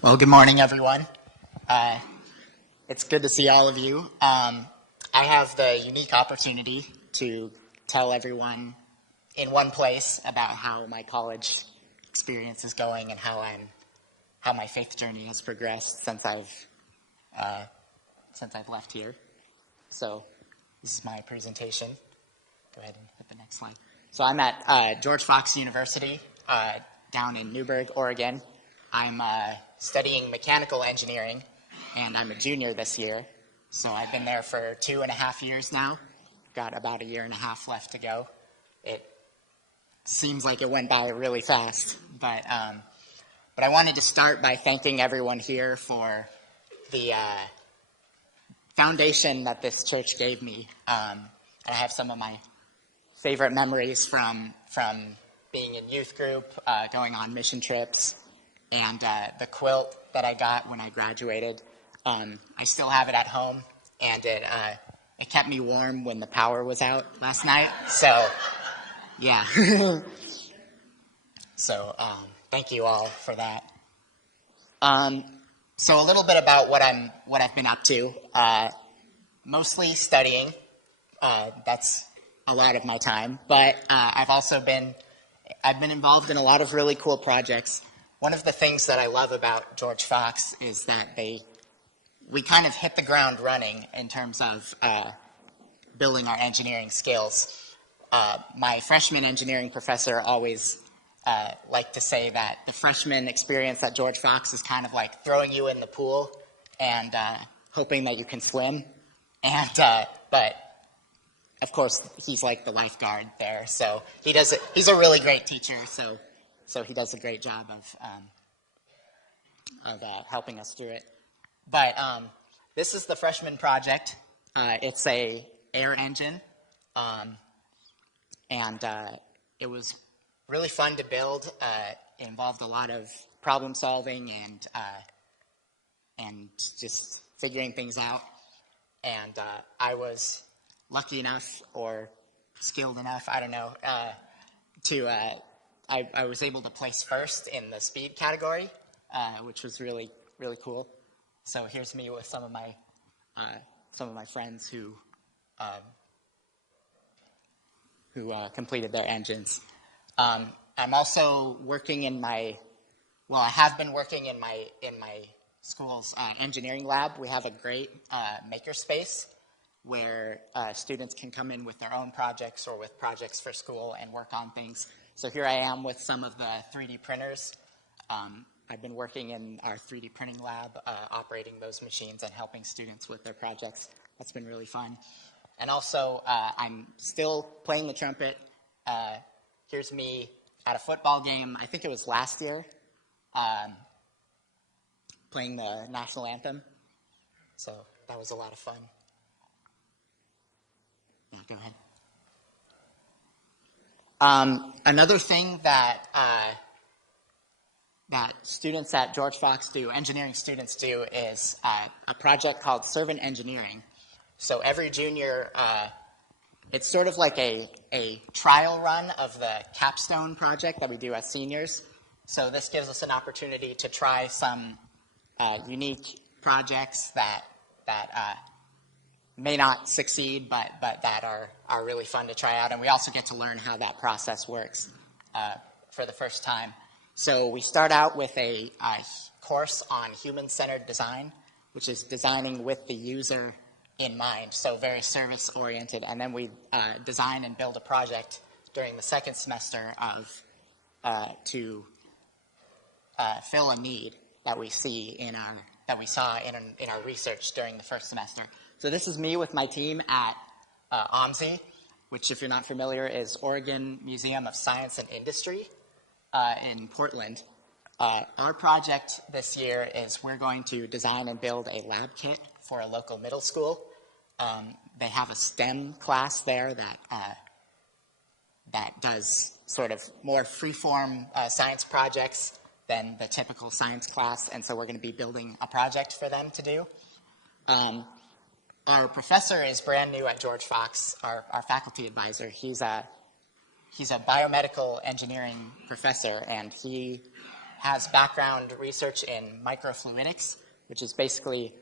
Well, good morning, everyone. It's good to see all of you. I have the unique opportunity to tell everyone in one place about how my college experience is going and how my faith journey has progressed since I've left here. So this is my presentation. Go ahead and hit the next slide. So I'm at George Fox University down in Newberg, Oregon. I'm studying mechanical engineering, and I'm a junior this year. So I've been there for 2.5 years now. Got about 1.5 years left to go. It seems like it went by really fast, but I wanted to start by thanking everyone here for the foundation that this church gave me. And I have some of my favorite memories from being in youth group, going on mission trips, and the quilt that I got when I graduated. I still have it at home, and it kept me warm when the power was out last night. So, yeah. So, thank you all for that. So a little bit about what I've been up to. Mostly studying. That's a lot of my time, but I've been involved in a lot of really cool projects. One of the things that I love about George Fox is that we kind of hit the ground running in terms of building our engineering skills. My freshman engineering professor always liked to say that the freshman experience at George Fox is kind of like throwing you in the pool and hoping that you can swim. And but of course he's like the lifeguard there, so he's a really great teacher. So he does a great job of helping us through it. But this is the freshman project. It's a air engine, and it was really fun to build. It involved a lot of problem solving and just figuring things out. And I was lucky enough or skilled enough, I don't know, I was able to place first in the speed category, which was really, really cool. So here's me with some of my friends who completed their engines. I'm also working I have been working in my school's engineering lab. We have a great makerspace where students can come in with their own projects or with projects for school and work on things. So here I am with some of the 3D printers. I've been working in our 3D printing lab, operating those machines and helping students with their projects. That's been really fun. And also, I'm still playing the trumpet. Here's me at a football game, I think it was last year, playing the national anthem. So that was a lot of fun. Yeah, go ahead. Another thing that students at George Fox do, engineering students do, is a project called Servant Engineering. So every junior, it's sort of like a trial run of the capstone project that we do as seniors. So this gives us an opportunity to try some unique projects that may not succeed, but that are really fun to try out. And we also get to learn how that process works for the first time. So we start out with a course on human-centered design, which is designing with the user in mind, so very service-oriented. And then we design and build a project during the second semester to fill a need that we saw in our research during the first semester. So this is me with my team at OMSI, which, if you're not familiar, is Oregon Museum of Science and Industry in Portland. Our project this year is we're going to design and build a lab kit for a local middle school. They have a STEM class there that does sort of more free-form science projects than the typical science class, and so we're going to be building a project for them to do. Our professor is brand new at George Fox, our faculty advisor. He's a biomedical engineering professor, and he has background research in microfluidics, which is basically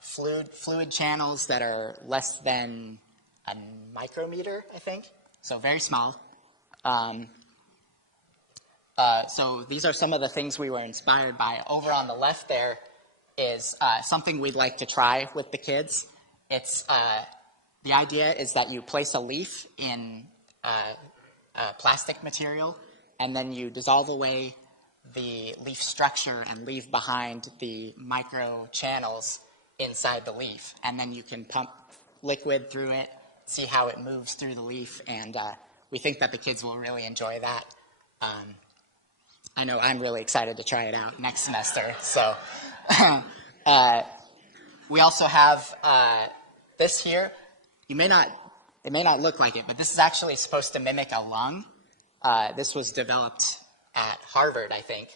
fluid channels that are less than a micrometer, I think, so very small. So these are some of the things we were inspired by. Over on the left there is something we'd like to try with the kids. It's the idea is that you place a leaf in plastic material, and then you dissolve away the leaf structure and leave behind the micro channels inside the leaf. And then you can pump liquid through it, see how it moves through the leaf, and we think that the kids will really enjoy that. I know I'm really excited to try it out next semester. So we also have this here. It may not look like it, but this is actually supposed to mimic a lung. This was developed at Harvard, I think.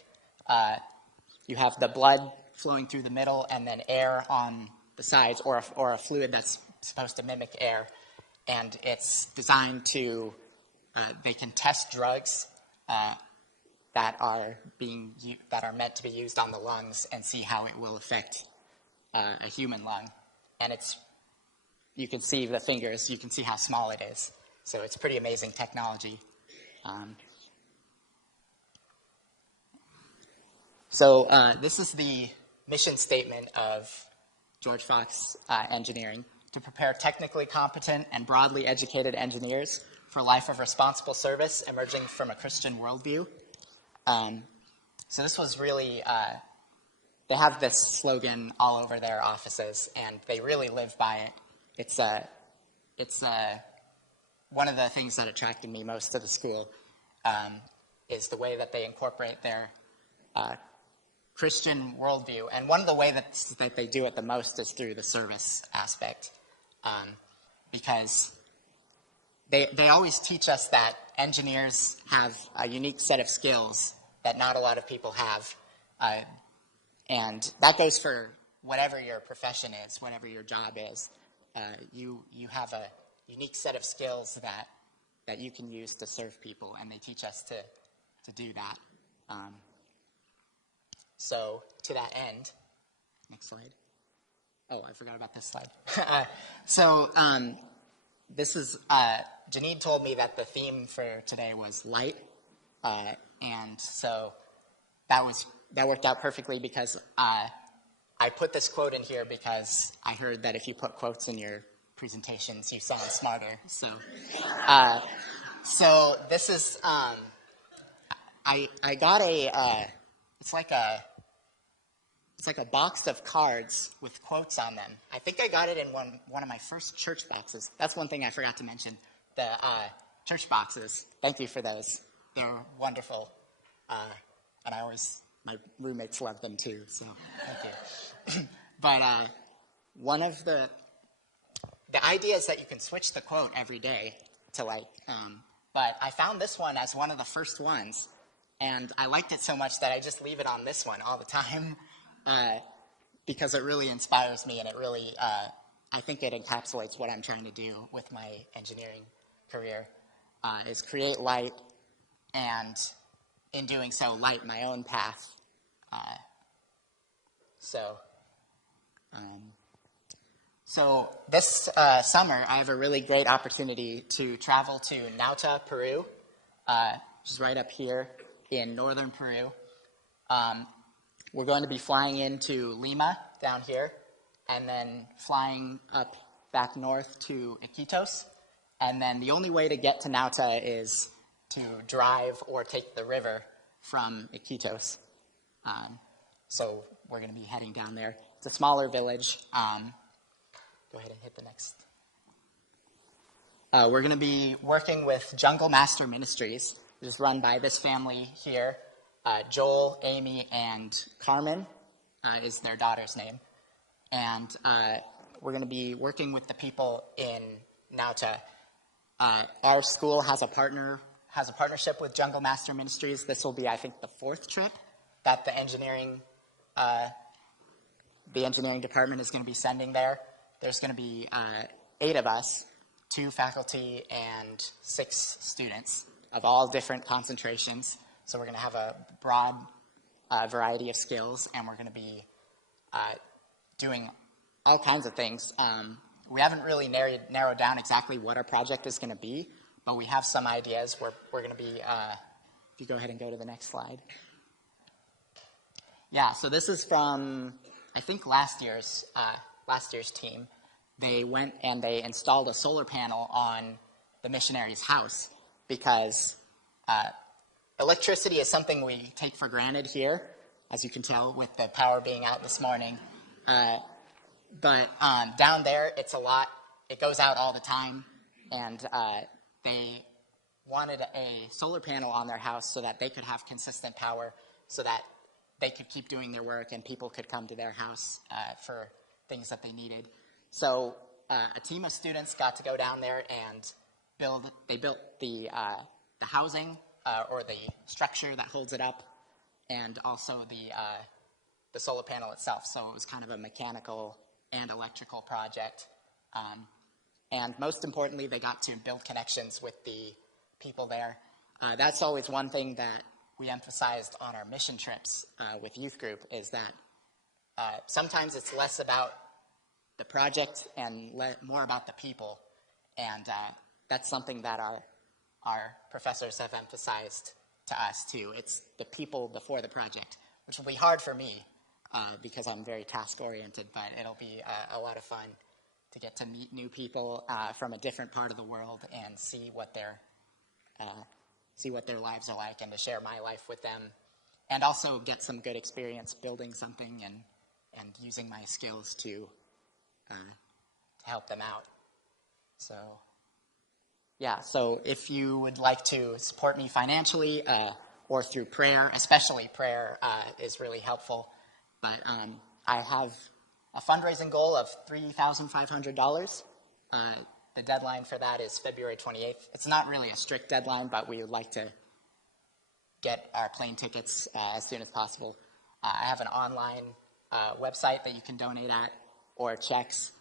You have the blood flowing through the middle and then air on the sides, or a fluid that's supposed to mimic air. And it's designed to, they can test drugs that are meant to be used on the lungs and see how it will affect a human lung. And you can see the fingers, you can see how small it is. So it's pretty amazing technology. This is the mission statement of George Fox Engineering: to prepare technically competent and broadly educated engineers for a life of responsible service emerging from a Christian worldview. So this was really, they have this slogan all over their offices, and they really live by it. It's one of the things that attracted me most to the school is the way that they incorporate their Christian worldview. And one of the ways that they do it the most is through the service aspect, because they always teach us that engineers have a unique set of skills that not a lot of people have. And that goes for whatever your profession is, whatever your job is. You have a unique set of skills that you can use to serve people, and they teach us to do that. So to that end, next slide. Oh, I forgot about this slide. This is, Janine told me that the theme for today was light, and so that worked out perfectly because I put this quote in here because I heard that if you put quotes in your presentations, you sound smarter. So this is, I got it's like a box of cards with quotes on them. I think I got it in one of my first church boxes. That's one thing I forgot to mention. The church boxes. Thank you for those. They're wonderful. And my roommates love them too, so thank you. But one of the idea is that you can switch the quote every day to but I found this one as one of the first ones, and I liked it so much that I just leave it on this one all the time. Because it really inspires me, and it really, I think it encapsulates what I'm trying to do with my engineering career, is create light, and in doing so, light my own path. So this summer, I have a really great opportunity to travel to Nauta, Peru, which is right up here in northern Peru. We're going to be flying into Lima down here, and then flying up back north to Iquitos. And then the only way to get to Nauta is to drive or take the river from Iquitos. So we're going to be heading down there. It's a smaller village. Go ahead and hit the next. We're going to be working with Jungle Master Ministries, which is run by this family here. Joel, Amy, and Carmen is their daughter's name. And we're going to be working with the people in Nauta. Our school has a partnership with Jungle Master Ministries. This will be, I think, the fourth trip that the engineering department is going to be sending there. There's going to be 8 of us, 2 faculty and 6 students of all different concentrations. So we're going to have a broad variety of skills, and we're going to be doing all kinds of things. We haven't really narrowed down exactly what our project is going to be, but we have some ideas. We're going to be, if you go ahead and go to the next slide. Yeah, so this is from, I think, last year's team. They went and they installed a solar panel on the missionary's house because electricity is something we take for granted here, as you can tell with the power being out this morning. But down there, it's a lot. It goes out all the time, and they wanted a solar panel on their house so that they could have consistent power, so that they could keep doing their work and people could come to their house for things that they needed. So a team of students got to go down there and built the housing or the structure that holds it up, and also the solar panel itself. So it was kind of a mechanical and electrical project. And most importantly, they got to build connections with the people there. That's always one thing that we emphasized on our mission trips with youth group, is that sometimes it's less about the project and more about the people. And that's something that our professors have emphasized to us too. It's the people before the project, which will be hard for me because I'm very task-oriented, but it'll be a lot of fun to get to meet new people from a different part of the world and see what their lives are like, and to share my life with them, and also get some good experience building something and using my skills to help them out. So, yeah, so if you would like to support me financially or through prayer, especially prayer is really helpful, but I have a fundraising goal of $3,500. The deadline for that is February 28th. It's not really a strict deadline, but we would like to get our plane tickets as soon as possible. I have an online website that you can donate at, or checks.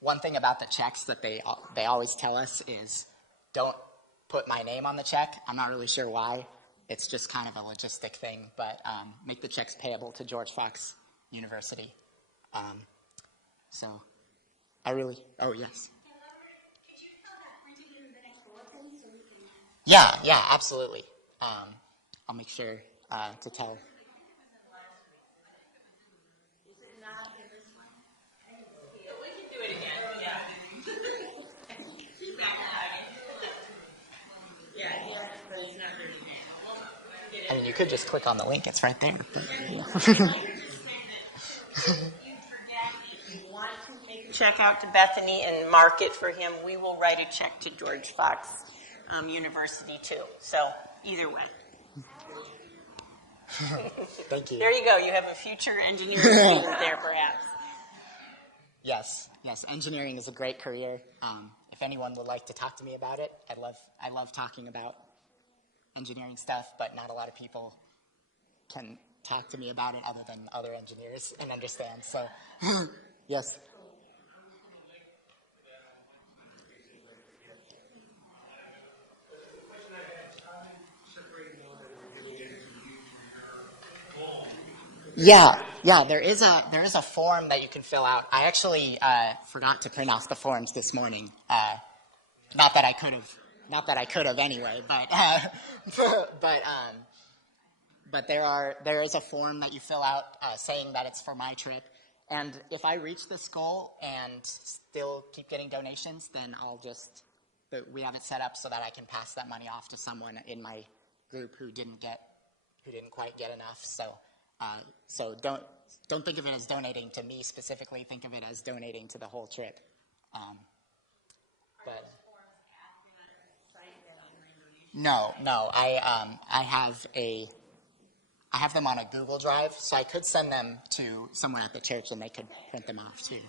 One thing about the checks that they always tell us is don't put my name on the check. I'm not really sure why. It's just kind of a logistic thing, but make the checks payable to George Fox University. So I really, oh yes. Yeah, absolutely. I'll make sure to tell. Is it not in this one? We can do it again, yeah. She's back yeah, but it's not there today. I mean, you could just click on the link. It's right there. But, yeah. Check out to Bethany and mark it for him. We will write a check to George Fox University too. So either way. Thank you. There you go. You have a future engineering student there, perhaps. Yes. Engineering is a great career. If anyone would like to talk to me about it, I love talking about engineering stuff, but not a lot of people can talk to me about it other than other engineers and understand. So, yes. Yeah. There is a form that you can fill out. I actually forgot to print off the forms this morning. Not that I could have anyway. But there is a form that you fill out saying that it's for my trip. And if I reach this goal and still keep getting donations, then we have it set up so that I can pass that money off to someone in my group who didn't quite get enough. So don't think of it as donating to me specifically. Think of it as donating to the whole trip. But no. I have them on a Google Drive, so I could send them to someone at the church and they could print them off too.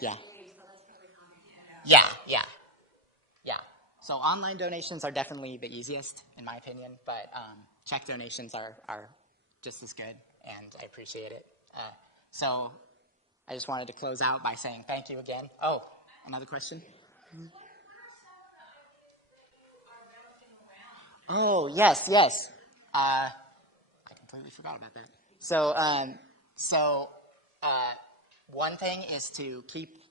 Yeah. So online donations are definitely the easiest, in my opinion, but check donations are just as good, and I appreciate it. So I just wanted to close out by saying thank you again. Oh, another question? Oh, yes, yes. I completely forgot about that. One thing is to keep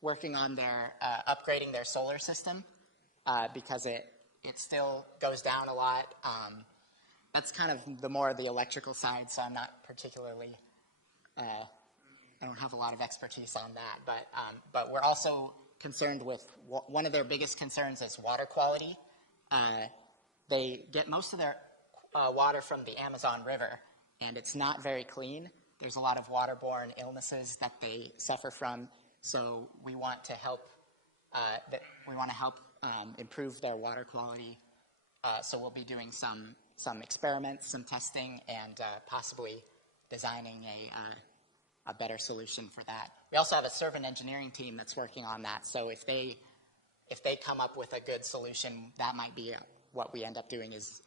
working on their upgrading their solar system because it still goes down a lot. That's kind of the electrical side, so I'm not particularly. I don't have a lot of expertise on that, but we're also concerned with one of their biggest concerns is water quality. They get most of their water from the Amazon River, and it's not very clean. There's a lot of waterborne illnesses that they suffer from, so we want to help. Improve their water quality. So we'll be doing some experiments, some testing, and possibly designing a better solution for that. We also have a servant engineering team that's working on that. So if they come up with a good solution, that might be what we end up doing is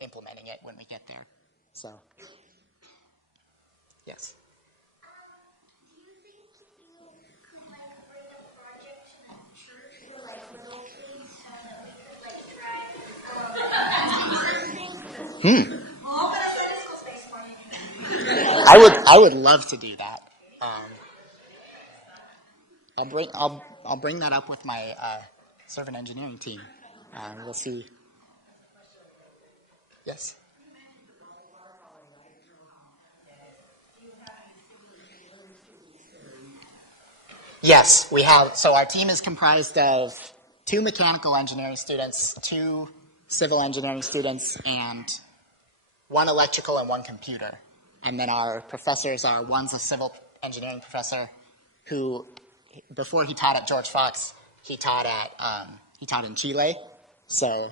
implementing it when we get there. So, yes. Do you think you could bring a project to the church for little kids so that we could try? Well, open up Sunday school space for you. I would love to do that. I'll bring that up with my servant engineering team. We'll see. Yes. Yes, we have. So our team is comprised of 2 mechanical engineering students, 2 civil engineering students, and 1 electrical and 1 computer. And then our professors are, one's a civil engineering professor who, before he taught at George Fox, he taught in Chile. So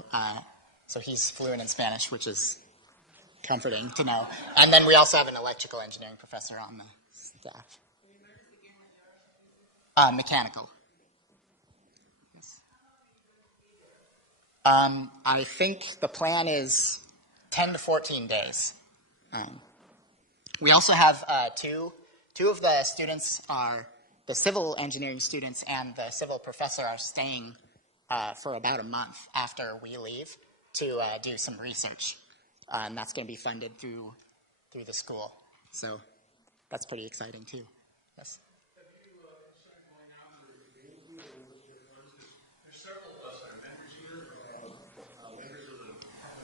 he's fluent in Spanish, which is comforting to know. And then we also have an electrical engineering professor on the staff. Mechanical. Yes. I think the plan is 10 to 14 days. We also have two of the students are the civil engineering students and the civil professor are staying for about a month after we leave to do some research. And that's going to be funded through the school. So that's pretty exciting too. Yes. There's several of us that are members here, members of the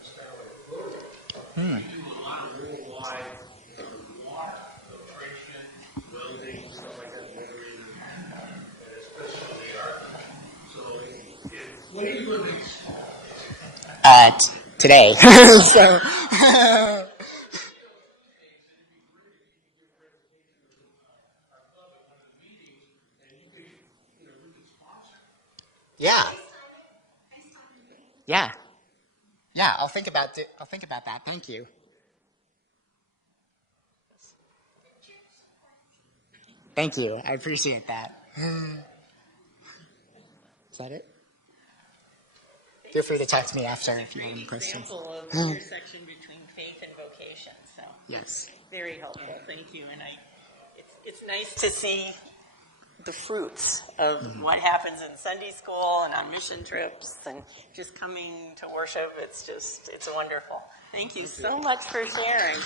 Spanaway program. We do a lot of worldwide water filtration, welding, stuff like that, and especially art. So, what are you living? Today. So. Yeah. Yeah. Yeah, I'll think about that. Thank you. Thank you. I appreciate that. Is that it? Feel free to talk to me after if you have any questions. Example of the intersection between faith and vocation. So Yes. very helpful. Thank you. And it's nice to see the fruits of what happens in Sunday school and on mission trips and just coming to worship. It's wonderful. Thank you so much for sharing.